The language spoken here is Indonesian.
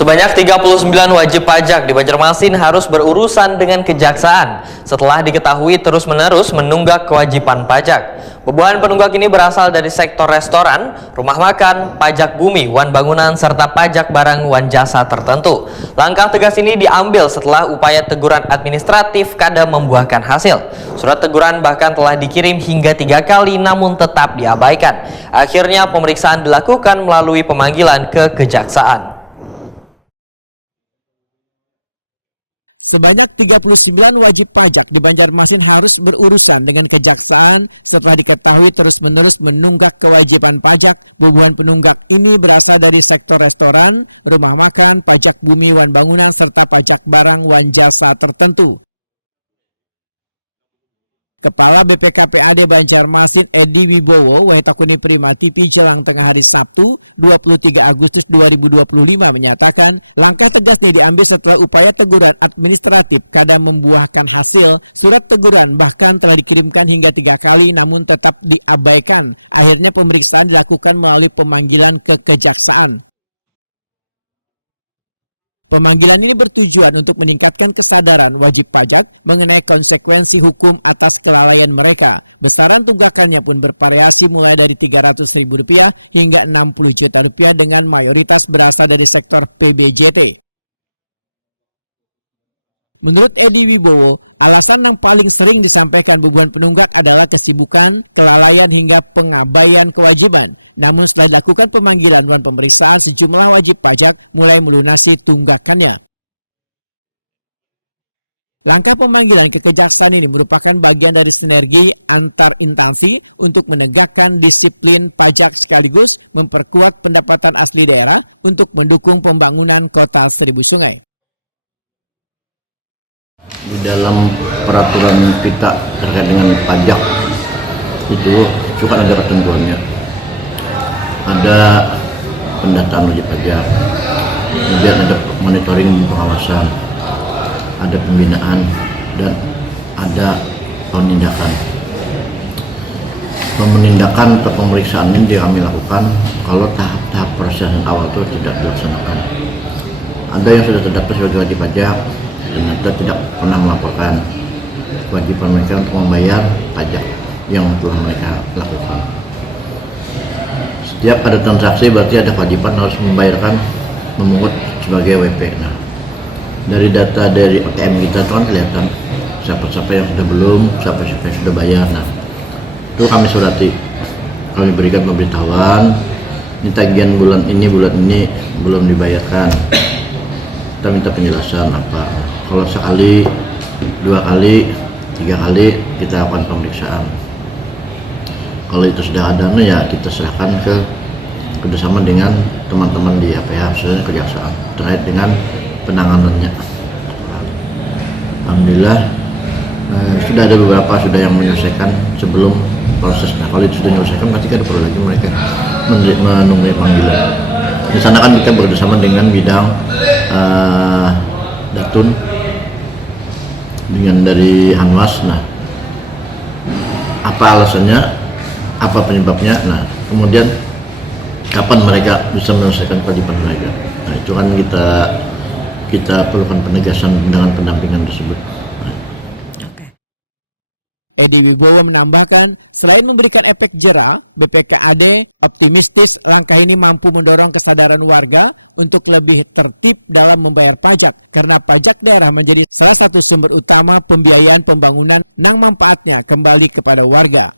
Sebanyak 39 wajib pajak di Banjarmasin harus berurusan dengan kejaksaan setelah diketahui terus-menerus menunggak kewajiban pajak. Beban penunggak ini berasal dari sektor restoran, rumah makan, pajak bumi, wan bangunan, serta pajak barang wan jasa tertentu. Langkah tegas ini diambil setelah upaya teguran administratif kadang membuahkan hasil. Surat teguran bahkan telah dikirim hingga 3 kali namun tetap diabaikan. Akhirnya pemeriksaan dilakukan melalui pemanggilan ke kejaksaan. Sebanyak 39 wajib pajak di Banjarmasin harus berurusan dengan kejaksaan setelah diketahui terus-menerus menunggak kewajiban pajak. Beban penunggak ini berasal dari sektor restoran, rumah makan, pajak bumi wan bangunan, serta pajak barang wan jasa tertentu. Kepala BPKPAD Banjarmasin Edi Wibowo Wahitakuni Prima TV jelang tengah hari Sabtu 23 Agustus 2025 menyatakan langkah tegas ini diambil setelah upaya teguran administratif kadang membuahkan hasil. Surat teguran bahkan telah dikirimkan hingga 3 kali namun tetap diabaikan. Akhirnya pemeriksaan dilakukan melalui pemanggilan ke kejaksaan. Pemanggilan ini bertujuan untuk meningkatkan kesadaran wajib pajak mengenai konsekuensi hukum atas kelalaian mereka. Besaran tunggakannya pun bervariasi mulai dari Rp300.000 hingga Rp60 juta dengan mayoritas berasal dari sektor PBJT. Menurut Edi Wibowo, alasan yang paling sering disampaikan beban penunggak adalah kesibukan, kelalaian hingga pengabaian kewajiban. Namun setelah dilakukan pemanggilan dan pemeriksaan, sejumlah wajib pajak mulai melunasi tunggakannya. Langkah pemanggilan ke kejaksaan ini merupakan bagian dari sinergi antar instansi untuk menegakkan disiplin pajak sekaligus memperkuat pendapatan asli daerah untuk mendukung pembangunan kota Seribu Sungai. Di dalam peraturan kita terkait dengan pajak itu suka ada ketentuannya, ada pendataan wajib pajak, kemudian ada monitoring pengawasan, ada pembinaan, dan ada penindakan. Penindakan atau pemeriksaan ini kami lakukan kalau tahap-tahap proses awal itu tidak dilaksanakan. Ada yang sudah terdaftar sebagai wajib pajak ternyata tidak pernah melaporkan kewajiban mereka untuk membayar pajak yang telah mereka lakukan. Setiap ada transaksi berarti ada kewajiban harus membayarkan, memungut sebagai WP. Nah, dari data dari ATM kita itu kan kelihatan siapa-siapa yang sudah belum, siapa-siapa yang sudah bayar. Nah, itu kami surati, kami berikan pemberitahuan, ini tagihan bulan ini belum dibayarkan. Kita minta penjelasan apa. Kalau sekali, 2 kali, 3 kali kita lakukan pemeriksaan. Kalau itu sudah ada, ya kita serahkan ke kerjasama dengan teman-teman di APH, khususnya kejaksaan terkait dengan penanganannya. Alhamdulillah sudah ada beberapa yang menyelesaikan sebelum proses. Nah, kalau itu sudah menyelesaikan berarti kan perlu lagi mereka menunggu panggilan. Di sana kan kita bekerjasama dengan bidang Datun dengan dari Hanwas. Nah, apa alasannya, apa penyebabnya, nah kemudian kapan mereka bisa menyelesaikan kewajiban mereka. Nah, itu kan kita perlukan penegasan dengan pendampingan tersebut. Edi Wibowo menambahkan, selain memberikan efek jera, BPKAD optimistis langkah ini mampu mendorong kesadaran warga untuk lebih tertib dalam membayar pajak, karena pajak daerah menjadi salah satu sumber utama pembiayaan pembangunan yang manfaatnya kembali kepada warga.